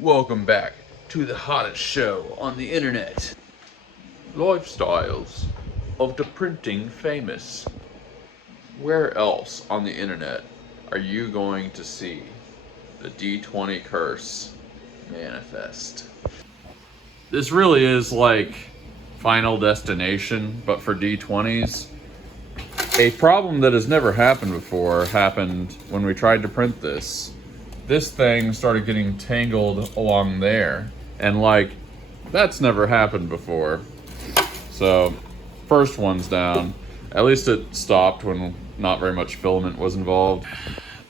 Welcome back to the hottest show on the internet. Lifestyles of the printing famous. Where else on the internet are you going to see the D20 curse manifest? This really is like Final Destination, but for D20s. A problem that has never happened before happened when we tried to print this. This thing started getting tangled along there, and like, that's never happened before. So, first one's down. At least it stopped when not very much filament was involved.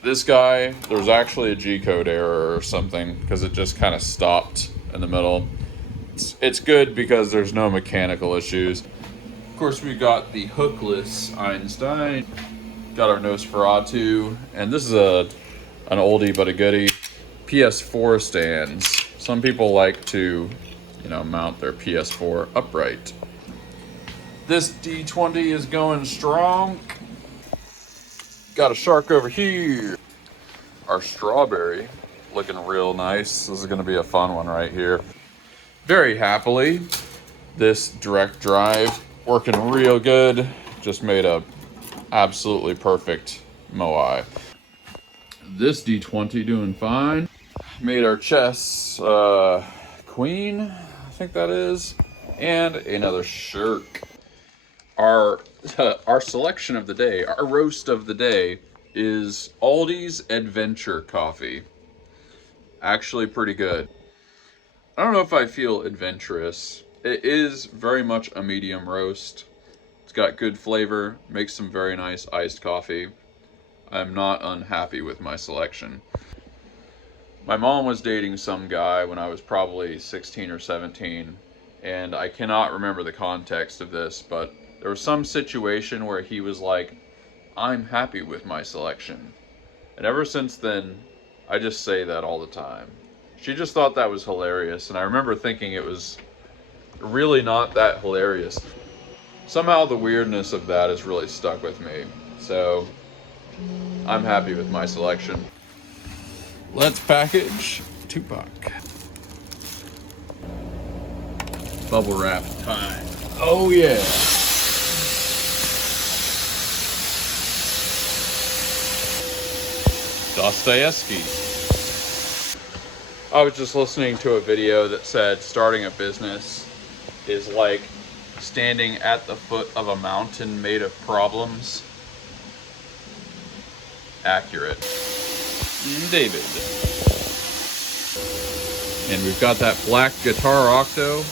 This guy, there's actually a G-code error or something, because it just kind of stopped in the middle. It's good because there's no mechanical issues. Of course, we got the hookless Einstein, got our Nosferatu, and this is an oldie but a goodie. PS4 stands. Some people like to, mount their PS4 upright. This D20 is going strong. Got a shark over here. Our strawberry looking real nice. This is going to be a fun one right here. Very happily, this direct drive working real good. Just made a absolutely perfect Moai. This D20 doing fine. Made our chess queen, I think that is, and another shirk. Our selection of the day, our roast of the day, is Aldi's Adventure Coffee. Actually pretty good. I don't know if I feel adventurous. It is very much a medium roast. It's got good flavor, makes some very nice iced coffee. I'm not unhappy with my selection. My mom was dating some guy when I was probably 16 or 17, and I cannot remember the context of this, but there was some situation where he was like, I'm happy with my selection. And ever since then, I just say that all the time. She just thought that was hilarious, and I remember thinking it was really not that hilarious. Somehow the weirdness of that has really stuck with me. So, I'm happy with my selection. Let's package Tupac. Bubble wrap time. Oh yeah. Dostoevsky. I was just listening to a video that said starting a business is like standing at the foot of a mountain made of problems. Accurate. David. And we've got that black guitar octo.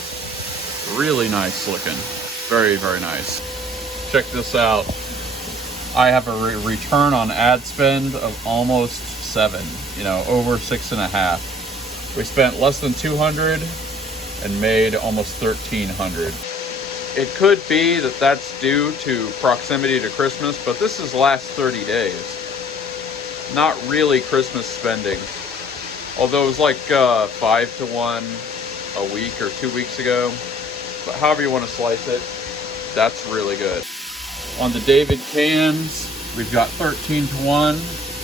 Really nice looking. Very, very nice. Check this out. I have a return on ad spend of almost 7, over 6.5. We spent less than 200 and made almost 1,300. It could be that that's due to proximity to Christmas, but this is last 30 days. Not really Christmas spending. Although it was like 5 to 1 a week or 2 weeks ago. But however you want to slice it, that's really good. On the David cans, we've got 13 to 1,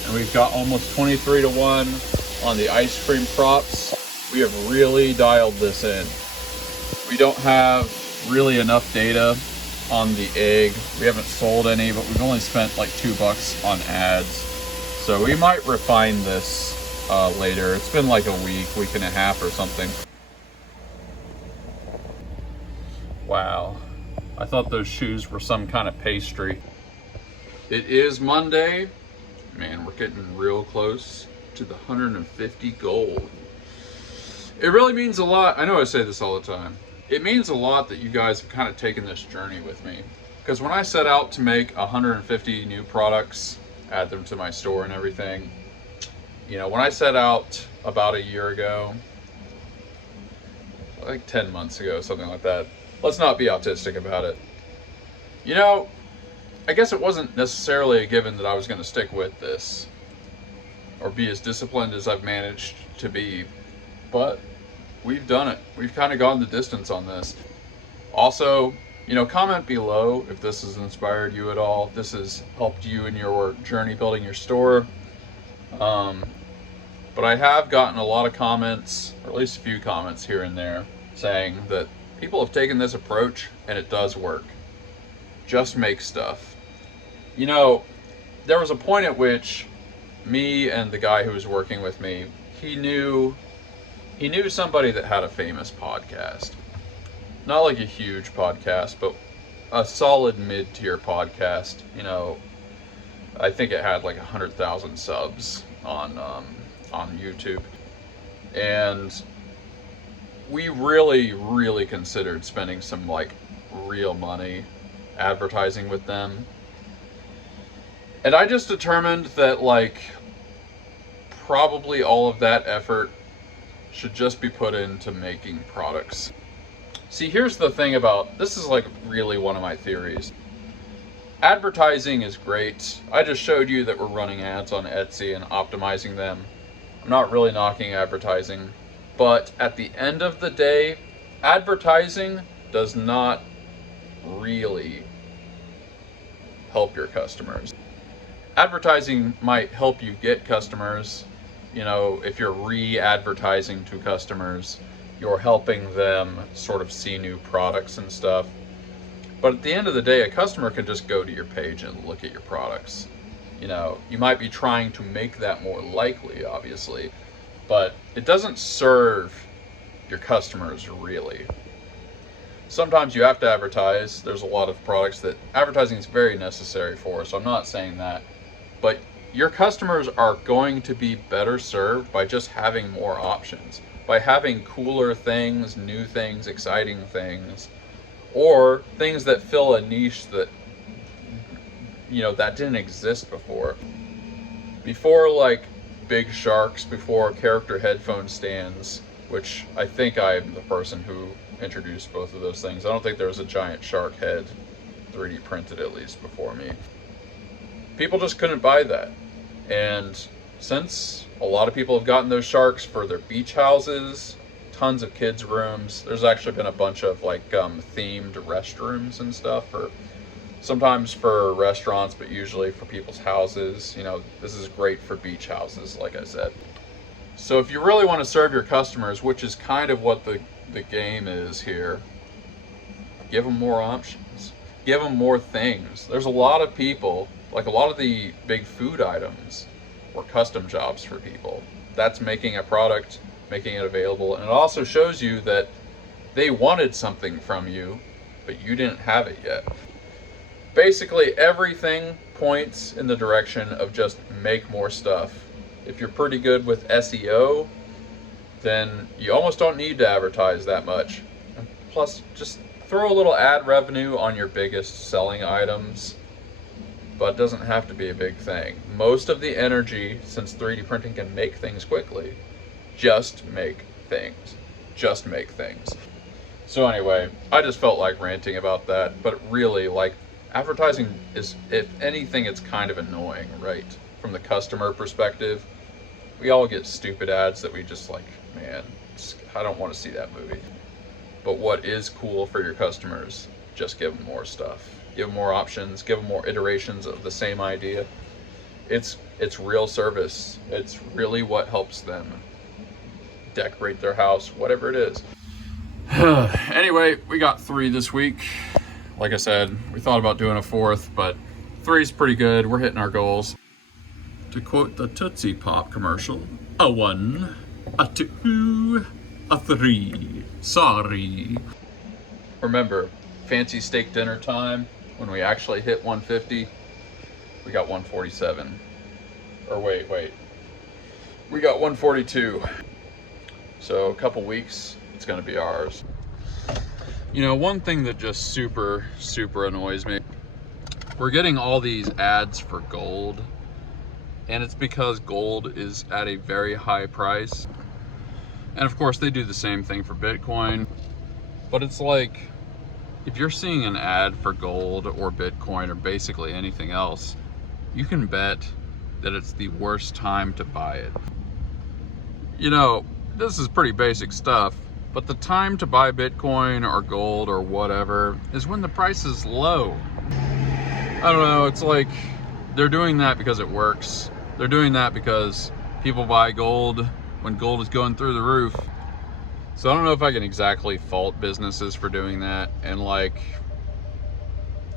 and we've got almost 23 to 1 on the ice cream props. We have really dialed this in. We don't have really enough data on the egg. We haven't sold any, but we've only spent like $2 on ads. So we might refine this later. It's been like a week and a half or something. Wow. I thought those shoes were some kind of pastry. It is Monday. Man, we're getting real close to the 150 gold. It really means a lot. I know I say this all the time. It means a lot that you guys have kind of taken this journey with me. Because when I set out to make 150 new products, add them to my store and everything, when I set out about a year ago, like 10 months ago, something like that, let's not be autistic about it. I guess it wasn't necessarily a given that I was going to stick with this or be as disciplined as I've managed to be, but we've done it. We've kind of gone the distance on this. Also, comment below if this has inspired you at all, if this has helped you in your journey building your store. But I have gotten a lot of comments, or at least a few comments here and there, saying that people have taken this approach and it does work. Just make stuff. You know, there was a point at which me and the guy who was working with me, he knew somebody that had a famous podcast. Not like a huge podcast, but a solid mid-tier podcast. You know, I think it had like 100,000 subs on YouTube. And we really considered spending some like real money advertising with them. And I just determined that like probably all of that effort should just be put into making products. See, here's the thing about, this is like really one of my theories. Advertising is great. I just showed you that we're running ads on Etsy and optimizing them. I'm not really knocking advertising, but at the end of the day, advertising does not really help your customers. Advertising might help you get customers. You know, if you're re-advertising to customers, you're helping them sort of see new products and stuff. But at the end of the day, a customer can just go to your page and look at your products. You know, you might be trying to make that more likely, obviously, but it doesn't serve your customers really. Sometimes you have to advertise. There's a lot of products that advertising is very necessary for, so I'm not saying that. But your customers are going to be better served by just having more options, by having cooler things, new things, exciting things, or things that fill a niche that, you know, that didn't exist before. Before like big sharks, before character headphone stands, which I think I'm the person who introduced both of those things. I don't think there was a giant shark head 3D printed at least before me. People just couldn't buy that. And since a lot of people have gotten those sharks for their beach houses, tons of kids' rooms, there's actually been a bunch of like themed restrooms and stuff, for sometimes for restaurants, but usually for people's houses. You know, this is great for beach houses, like I said. So if you really want to serve your customers, which is kind of what the game is here, give them more options. Give them more things. There's a lot of people, like a lot of the big food items were custom jobs for people. That's making a product, making it available, and it also shows you that they wanted something from you, but you didn't have it yet. Basically, everything points in the direction of just make more stuff. If you're pretty good with SEO, then you almost don't need to advertise that much. And plus, just throw a little ad revenue on your biggest selling items, but it doesn't have to be a big thing. Most of the energy, since 3D printing can make things quickly, just make things. Just make things. So anyway, I just felt like ranting about that, but really, like, advertising is, if anything, it's kind of annoying, right? From the customer perspective, we all get stupid ads that we just like, man, I don't want to see that movie. But what is cool for your customers, just give them more stuff. Give them more options, give them more iterations of the same idea. It's real service. It's really what helps them decorate their house, whatever it is. Anyway, we got 3 this week. Like I said, we thought about doing a 4th, but 3's pretty good. We're hitting our goals. To quote the Tootsie Pop commercial, a 1, a 2, a 3. Sorry. Remember, fancy steak dinner time, when we actually hit 150, we got 147. Or wait. We got 142. So a couple weeks, it's gonna be ours. You know, one thing that just super annoys me, we're getting all these ads for gold, and it's because gold is at a very high price. And of course they do the same thing for Bitcoin, but it's like, if you're seeing an ad for gold or Bitcoin or basically anything else, you can bet that it's the worst time to buy it. You know, this is pretty basic stuff, but the time to buy Bitcoin or gold or whatever is when the price is low. I don't know, it's like they're doing that because it works. They're doing that because People buy gold when gold is going through the roof. So I don't know if I can exactly fault businesses for doing that, and like,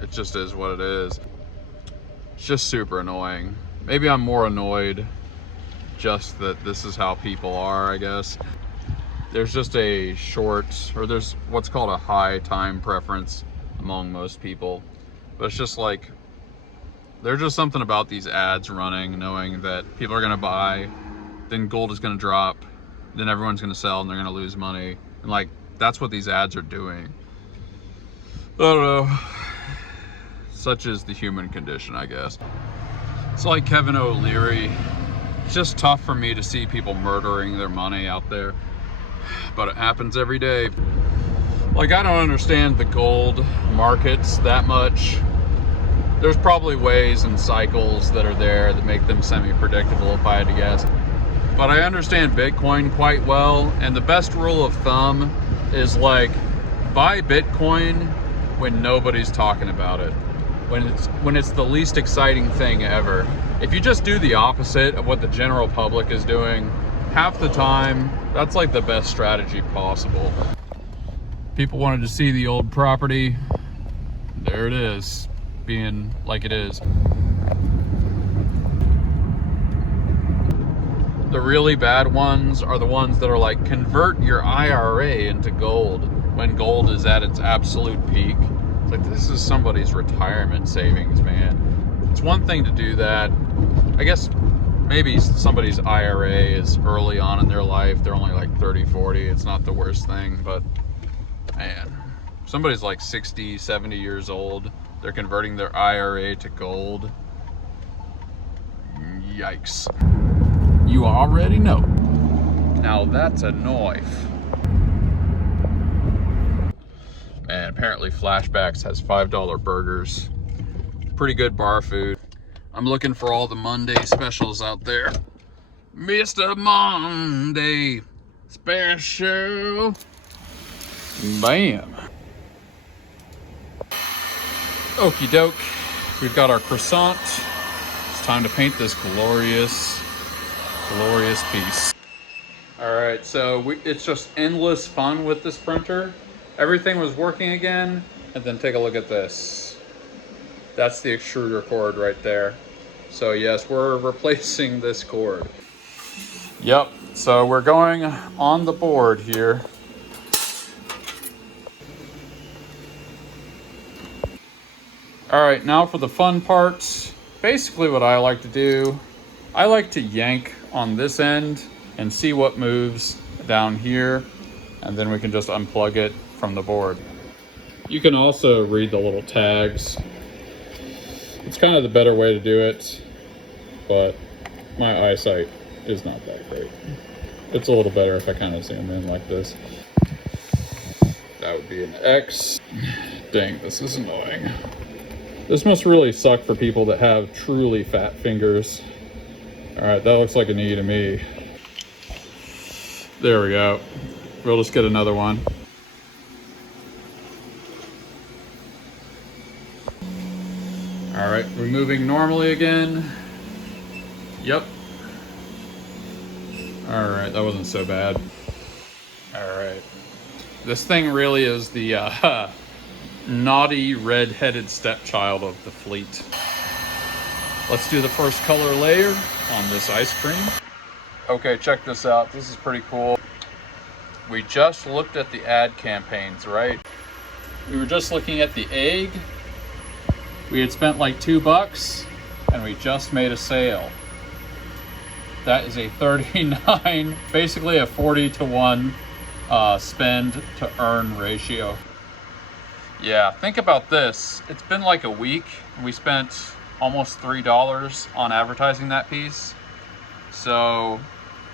it just is what it is. It's just super annoying. Maybe I'm more annoyed just that this is how people are, I guess. There's just a short, or there's what's called a high time preference among most people. But it's just like, there's just something about these ads running, knowing that people are gonna buy, then gold is gonna drop, then everyone's gonna sell and they're gonna lose money. And like, that's what these ads are doing. I don't know. Such is the human condition, I guess. It's like Kevin O'Leary. It's just tough for me to see people murdering their money out there, but it happens every day. Like, I don't understand the gold markets that much. There's probably ways and cycles that are there that make them semi-predictable, if I had to guess. But I understand Bitcoin quite well, and the best rule of thumb is like, buy Bitcoin when nobody's talking about it. When it's the least exciting thing ever. If you just do the opposite of what the general public is doing, half the time, that's like the best strategy possible. People wanted to see the old property. There it is, being like it is. The really bad ones are the ones that are like, convert your IRA into gold when gold is at its absolute peak. It's like, this is somebody's retirement savings, man. It's one thing to do that. I guess maybe somebody's IRA is early on in their life. They're only like 30, 40. It's not the worst thing, but man, somebody's like 60, 70 years old. They're converting their IRA to gold. Yikes. You already know. Now that's a knife. And apparently Flashbacks has $5 burgers. Pretty good bar food. I'm looking for all the Monday specials out there. Mr. Monday Special. Bam. Okie doke. We've got our croissant. It's time to paint this glorious piece. All right, so it's just endless fun with this printer. Everything was working again, and then take a look at this. That's the extruder cord right there. So yes, we're replacing this cord. Yep, so we're going on the board here. All right, now for the fun parts. Basically what I like to do, I like to yank on this end and see what moves down here, and then we can just unplug it from the board. You can also read the little tags. It's kind of the better way to do it, but my eyesight is not that great. It's a little better if I kind of zoom in like this. That would be an X. Dang, this is annoying. This must really suck for people that have truly fat fingers. All right, that looks like an E to me. There we go. We'll just get another one. All right, removing normally again. Yep. All right, that wasn't so bad. All right. This thing really is the naughty red-headed stepchild of the fleet. Let's do the first color layer on this ice cream. Okay, check this out. This is pretty cool. We just looked at the ad campaigns, right? We were just looking at the egg. We had spent like $2 and we just made a sale. That is a 39, basically a 40-to-1 spend to earn ratio. Yeah, think about this. It's been like a week and we spent almost $3 on advertising that piece. So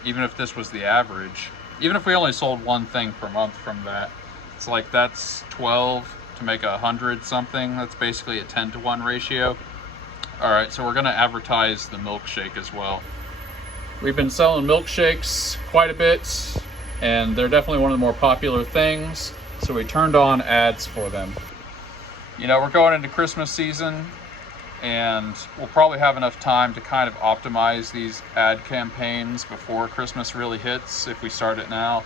even if this was the average, even if we only sold one thing per month from that, it's like that's 12 to make 100 something. That's basically a 10-to-1 ratio. All right, so we're gonna advertise the milkshake as well. We've been selling milkshakes quite a bit, and they're definitely one of the more popular things, so we turned on ads for them. You know, we're going into Christmas season. and we'll probably have enough time to kind of optimize these ad campaigns before Christmas really hits if we start it now.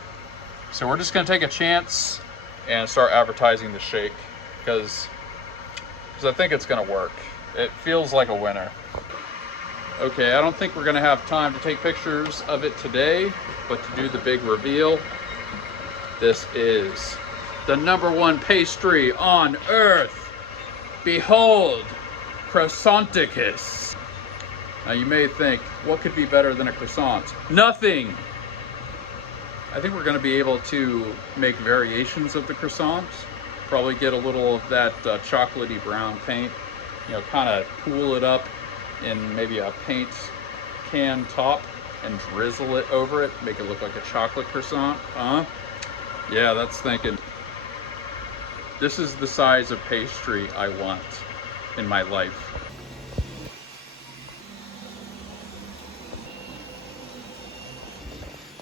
So we're just gonna take a chance and start advertising the shake because I think it's gonna work. It feels like a winner. Okay, I don't think we're gonna have time to take pictures of it today, but to do the big reveal, this is the #1 pastry on earth. Behold, Croissanticus. Now you may think, what could be better than a croissant? Nothing! I think we're gonna be able to make variations of the croissant. Probably get a little of that chocolatey brown paint, you know, kind of pool it up in maybe a paint can top and drizzle it over it, make it look like a chocolate croissant. Yeah, that's thinking. This is the size of pastry I want in my life.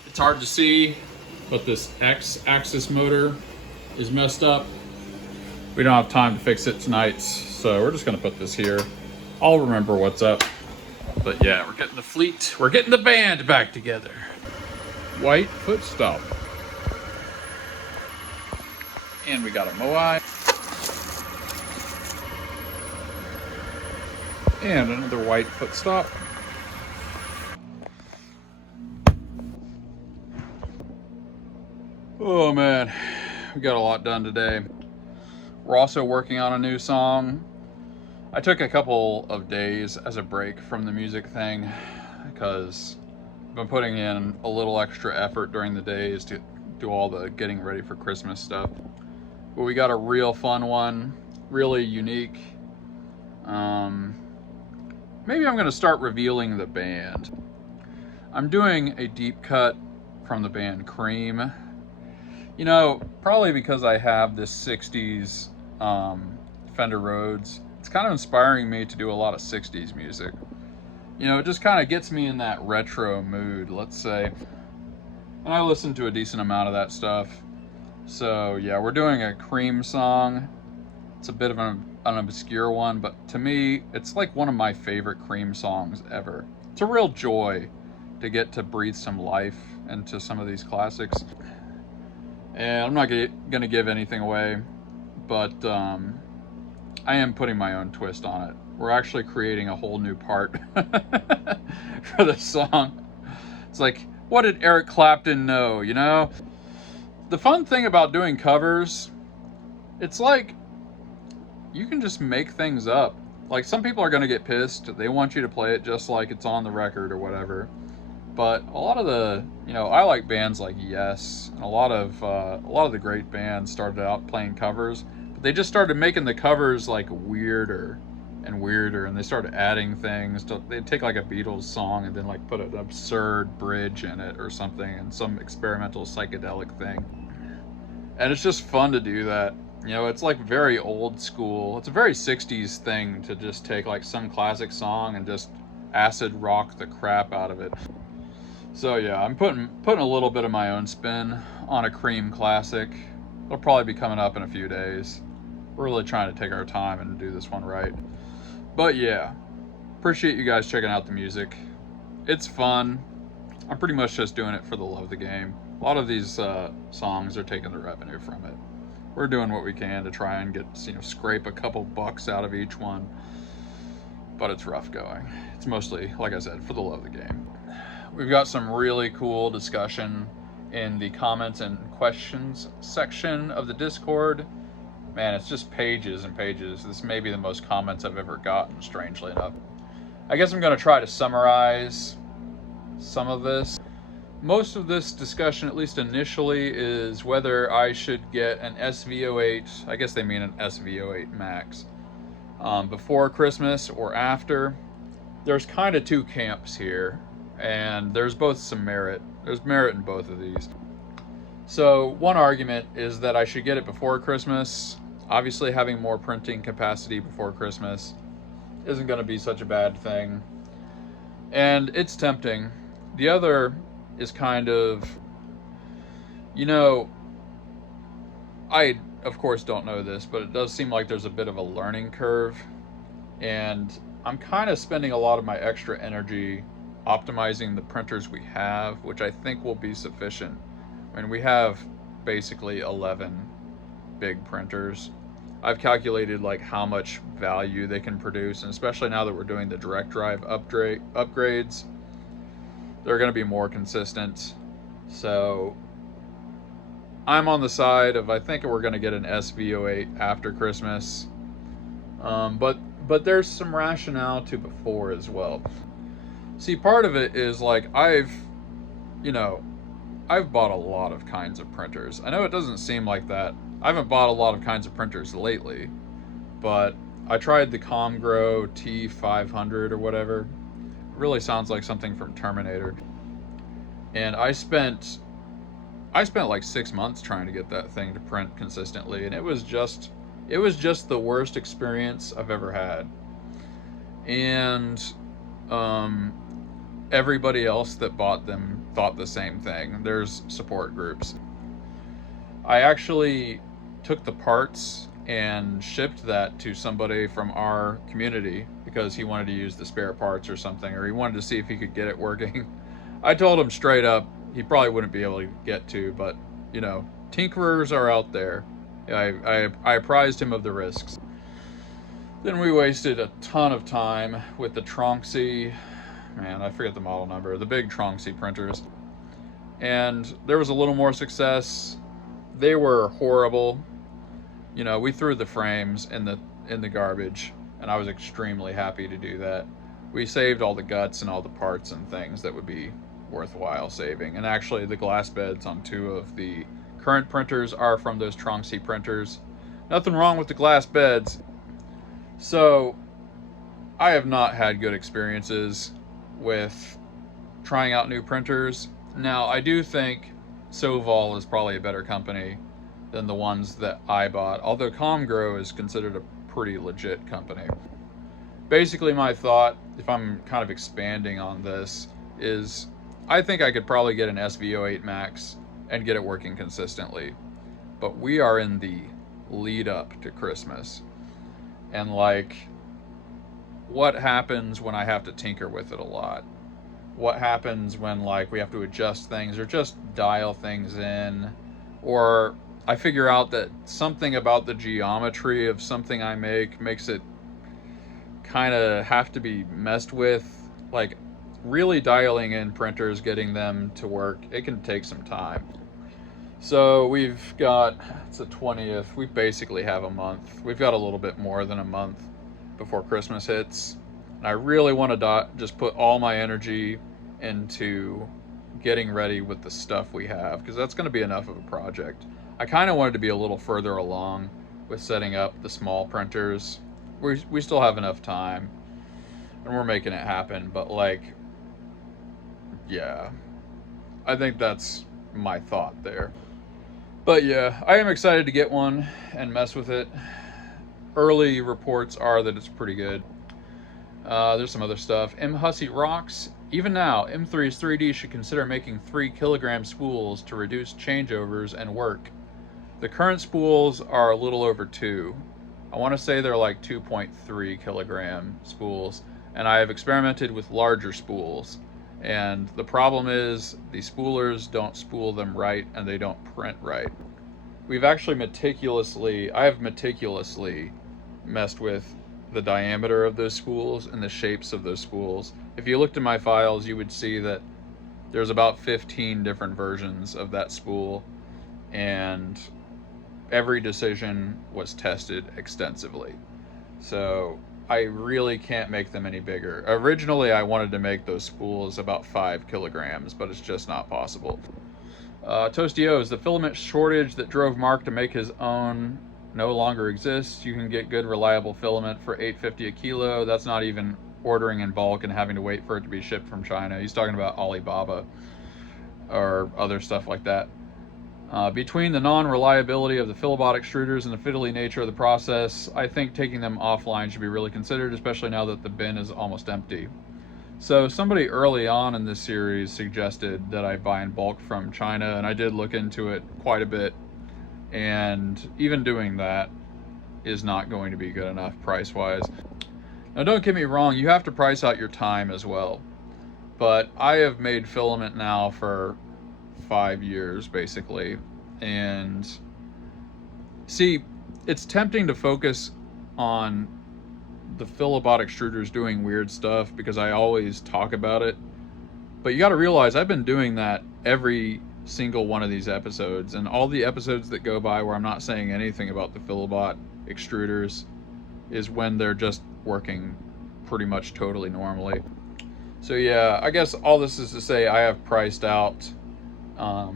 It's hard to see, but this X-axis motor is messed up. We don't have time to fix it tonight, so we're just gonna put this here. I'll remember what's up. But yeah, we're getting the fleet, we're getting the band back together. White footstop. And we got a Moai. And another white footstop. Oh man, we got a lot done today. We're also working on a new song. I took a couple of days as a break from the music thing because I've been putting in a little extra effort during the days to do all the getting ready for Christmas stuff. But we got a real fun one, really unique. Maybe I'm gonna start revealing the band. I'm doing a deep cut from the band Cream. You know, probably because I have this 60s Fender Rhodes, it's kind of inspiring me to do a lot of 60s music. You know, it just kind of gets me in that retro mood, let's say. And I listen to a decent amount of that stuff. So yeah, we're doing a Cream song. It's a bit of an obscure one, but to me, it's like one of my favorite Cream songs ever. It's a real joy to get to breathe some life into some of these classics. And I'm not gonna give anything away, but I am putting my own twist on it. We're actually creating a whole new part for the song. It's like, what did Eric Clapton know, you know? The fun thing about doing covers, it's like, you can just make things up. Like, some people are gonna get pissed. They want you to play it just like it's on the record or whatever. But a lot of the, you know, I like bands like Yes, and a lot of the great bands started out playing covers, but they just started making the covers like weirder and weirder, and they started adding things. They'd take like a Beatles song and then like put an absurd bridge in it or something, and some experimental psychedelic thing. And it's just fun to do that. You know, it's like very old school. It's a very 60s thing to just take like some classic song and just acid rock the crap out of it. So yeah, I'm putting a little bit of my own spin on a Cream classic. It'll probably be coming up in a few days. We're really trying to take our time and do this one right. But yeah, appreciate you guys checking out the music. It's fun. I'm pretty much just doing it for the love of the game. A lot of these songs are taking the revenue from it. We're doing what we can to try and get, you know, scrape a couple bucks out of each one. But it's rough going. It's mostly, like I said, for the love of the game. We've got some really cool discussion in the comments and questions section of the Discord. Man, it's just pages and pages. This may be the most comments I've ever gotten, strangely enough. I guess I'm going to try to summarize some of this. Most of this discussion, at least initially, is whether I should get an SV08, I guess they mean an SV08 Max, before Christmas or after. There's kind of two camps here, and there's both some merit. There's merit in both of these. So one argument is that I should get it before Christmas. Obviously, having more printing capacity before Christmas isn't going to be such a bad thing, and it's tempting. The other is kind of, you know, I of course don't know this, but it does seem like there's a bit of a learning curve And I'm kind of spending a lot of my extra energy optimizing the printers we have, which I think will be sufficient. I mean, we have basically 11 big printers. I've calculated like how much value they can produce, and especially now that we're doing the direct drive upgrades, they're going to be more consistent. So I'm on the side of, I think we're going to get an SV08 after Christmas. But there's some rationale to before as well. See, part of it is like you know, I've bought a lot of kinds of printers. I know it doesn't seem like that. I haven't bought a lot of kinds of printers lately, but I tried the Comgrow T500 or whatever. It really sounds like something from Terminator. And I spent like 6 months trying to get that thing to print consistently, and it was just the worst experience I've ever had. And everybody else that bought them thought the same thing. There's support groups. I actually took the parts and shipped that to somebody from our community because he wanted to use the spare parts or something, or he wanted to see if he could get it working. I told him straight up he probably wouldn't be able to get to, but you know, tinkerers are out there. I apprised him of the risks. Then we wasted a ton of time with the Tronxy, man, I forget the model number, the big Tronxy printers. And there was a little more success. They were horrible. You know, we threw the frames in the garbage, and I was extremely happy to do that. We saved all the guts and all the parts and things that would be worthwhile saving. And actually, the glass beds on 2 of the current printers are from those Tronxy printers. Nothing wrong with the glass beds. So, I have not had good experiences with trying out new printers. Now, I do think Soval is probably a better company than the ones that I bought, although Comgrow is considered a pretty legit company. Basically, my thought, if I'm kind of expanding on this, is I think I could probably get an SV08 Max and get it working consistently. But we are in the lead up to Christmas. And like, what happens when I have to tinker with it a lot? What happens when like we have to adjust things or just dial things in? Or I figure out that something about the geometry of something I make makes it kind of have to be messed with. Like, really dialing in printers, getting them to work, it can take some time. So we've got, it's the 20th, we basically have a month. We've got a little bit more than a month before Christmas hits. And I really want to just put all my energy into getting ready with the stuff we have, because that's going to be enough of a project. I kind of wanted to be a little further along with setting up the small printers. We still have enough time, and we're making it happen, but like, yeah, I think that's my thought there. But yeah, I am excited to get one and mess with it. Early reports are that it's pretty good. There's some other stuff. M. Hussey rocks. Even now, M3's 3D should consider making 3 kilogram spools to reduce changeovers and work. The current spools are a little over 2. I want to say they're like 2.3 kilogram spools, and I have experimented with larger spools. And the problem is the spoolers don't spool them right, and they don't print right. We've actually I have meticulously messed with the diameter of those spools and the shapes of those spools. If you looked in my files, you would see that there's about 15 different versions of that spool, and every decision was tested extensively. So I really can't make them any bigger. Originally, I wanted to make those spools about 5 kilograms, but it's just not possible. Toasty O's, the filament shortage that drove Mark to make his own no longer exists. You can get good, reliable filament for $8.50 a kilo. That's not even ordering in bulk and having to wait for it to be shipped from China. He's talking about Alibaba or other stuff like that. Between the non-reliability of the Philobot extruders and the fiddly nature of the process, I think taking them offline should be really considered, especially now that the bin is almost empty. So somebody early on in this series suggested that I buy in bulk from China, and I did look into it quite a bit, and even doing that is not going to be good enough price-wise. Now don't get me wrong, you have to price out your time as well. But I have made filament now for 5 years basically. And see, it's tempting to focus on the Philibot extruders doing weird stuff because I always talk about it. But you got to realize I've been doing that every single one of these episodes, and all the episodes that go by where I'm not saying anything about the Philibot extruders is when they're just working pretty much totally normally. So yeah, I guess all this is to say I have priced out, I'll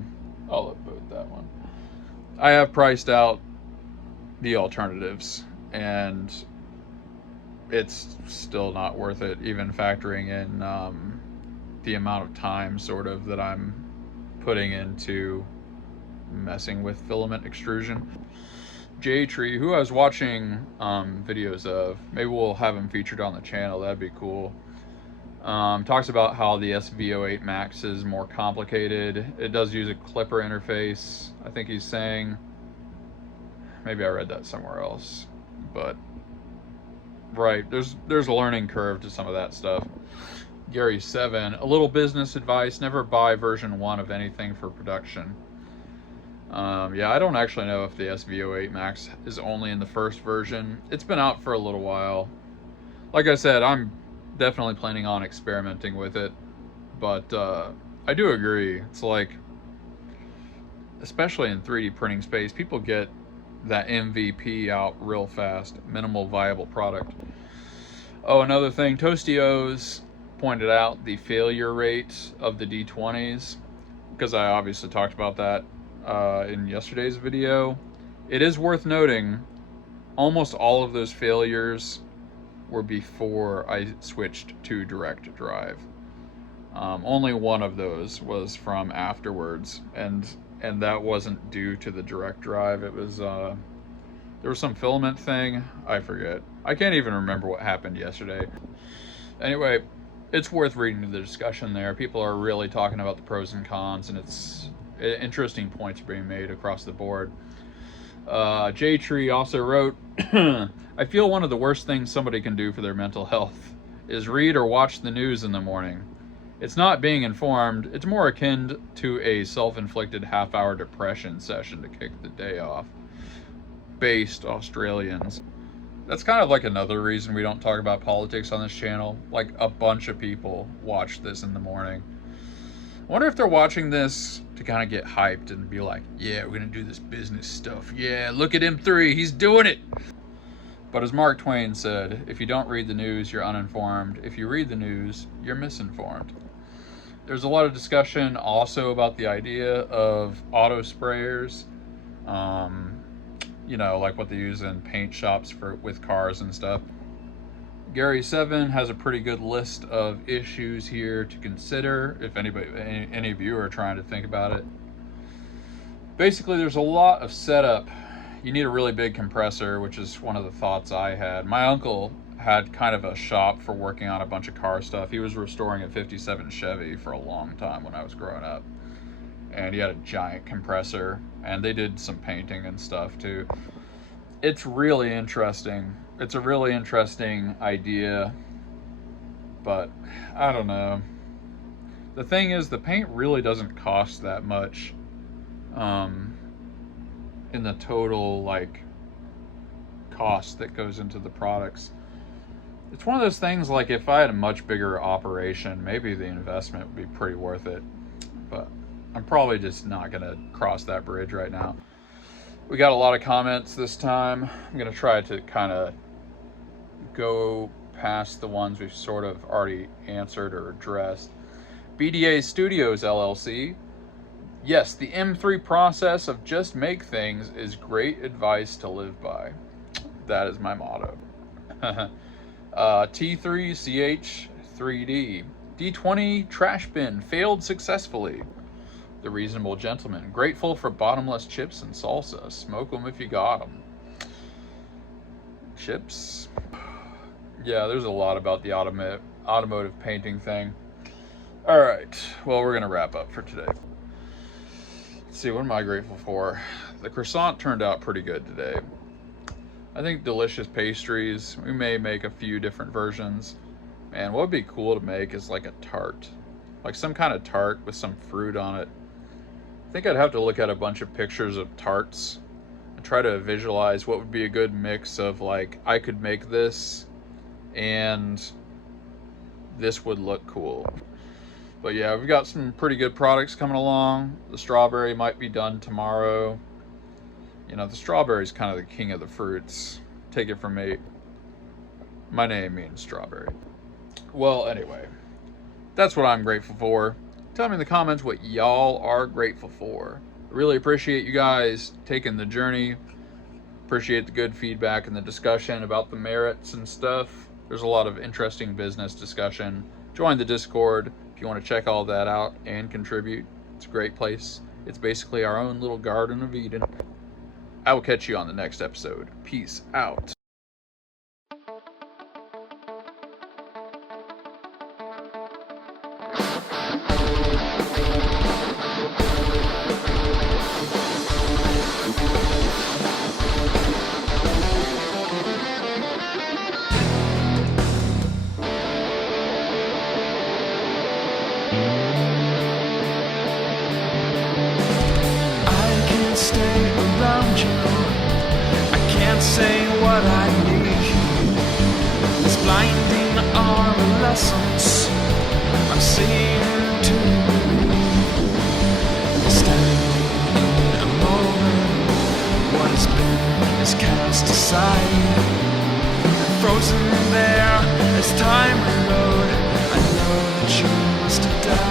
upvote that one. I have priced out the alternatives, and it's still not worth it, even factoring in the amount of time sort of that I'm putting into messing with filament extrusion. J3, who I was watching videos of, maybe we'll have him featured on the channel, that'd be cool. Talks about how the SV08 Max is more complicated. It does use a clipper interface, I think he's saying. Maybe I read that somewhere else, but right, there's a learning curve to some of that stuff. Gary 7, a little business advice: never buy version 1 of anything for production. Yeah, I don't actually know if the SV08 Max is only in the first version. It's been out for a little while. Like I said, I'm definitely planning on experimenting with it, but I do agree. It's like, especially in 3D printing space, people get that MVP out real fast, minimal viable product. Oh, another thing, Toastio's pointed out the failure rate of the D20s, because I obviously talked about that in yesterday's video. It is worth noting, almost all of those failures were before I switched to direct drive. Only one of those was from afterwards, and that wasn't due to the direct drive. It was there was some filament thing, I forget. I can't even remember what happened yesterday. Anyway, it's worth reading the discussion there. People are really talking about the pros and cons, and it's interesting points being made across the board. J-Tree also wrote, I feel one of the worst things somebody can do for their mental health is read or watch the news in the morning. It's not being informed, it's more akin to a self-inflicted half-hour depression session to kick the day off. Based Australians. That's kind of like another reason we don't talk about politics on this channel. Like, a bunch of people watch this in the morning. I wonder if they're watching this to kind of get hyped and be like, yeah, we're gonna do this business stuff. Yeah, look at M3, he's doing it. But as Mark Twain said, if you don't read the news, you're uninformed. If you read the news, you're misinformed. There's a lot of discussion also about the idea of auto sprayers. You know, like what they use in paint shops with cars and stuff. Gary 7 has a pretty good list of issues here to consider if any of you are trying to think about it. Basically, there's a lot of setup. You need a really big compressor, which is one of the thoughts I had. My uncle had kind of a shop for working on a bunch of car stuff. He was restoring a 57 Chevy for a long time when I was growing up. And he had a giant compressor, and they did some painting and stuff too. It's really interesting. It's a really interesting idea, but I don't know. The thing is, the paint really doesn't cost that much in the total like cost that goes into the products. It's one of those things, like, if I had a much bigger operation, maybe the investment would be pretty worth it, but I'm probably just not gonna cross that bridge right now. We got a lot of comments this time. I'm gonna try to kind of go past the ones we've sort of already answered or addressed. BDA Studios LLC. Yes, the M3 process of just make things is great advice to live by. That is my motto. T3CH3D. D20 trash bin failed successfully. The Reasonable Gentleman. Grateful for bottomless chips and salsa. Smoke them if you got them. Chips. Yeah, there's a lot about the automotive painting thing. All right, well, we're gonna wrap up for today. Let's see, what am I grateful for? The croissant turned out pretty good today. I think delicious pastries. We may make a few different versions. Man, what would be cool to make is like a tart. Like some kind of tart with some fruit on it. I think I'd have to look at a bunch of pictures of tarts and try to visualize what would be a good mix of, like, I could make this and this would look cool. But yeah, we've got some pretty good products coming along. The strawberry might be done tomorrow. You know, the strawberry is kind of the king of the fruits. Take it from me. My name means strawberry. Well, anyway, that's what I'm grateful for. Tell me in the comments what y'all are grateful for. I really appreciate you guys taking the journey. Appreciate the good feedback and the discussion about the merits and stuff. There's a lot of interesting business discussion. Join the Discord if you want to check all that out and contribute. It's a great place. It's basically our own little Garden of Eden. I will catch you on the next episode. Peace out. Stay around you. I can't say what I need. This blinding are lessons I'm seeing to standing in a moment. What has been is cast aside, frozen there as time rode. I know that you must have died.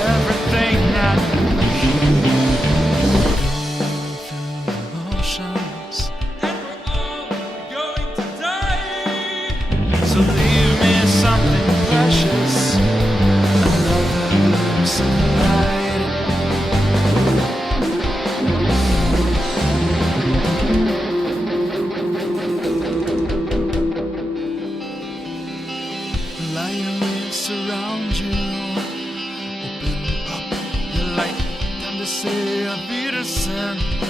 Everything I oceans, and we're all going to die. So leave me something precious, another sunlight. Lion lives around you. Open up your light, time to say a Wiedersehen.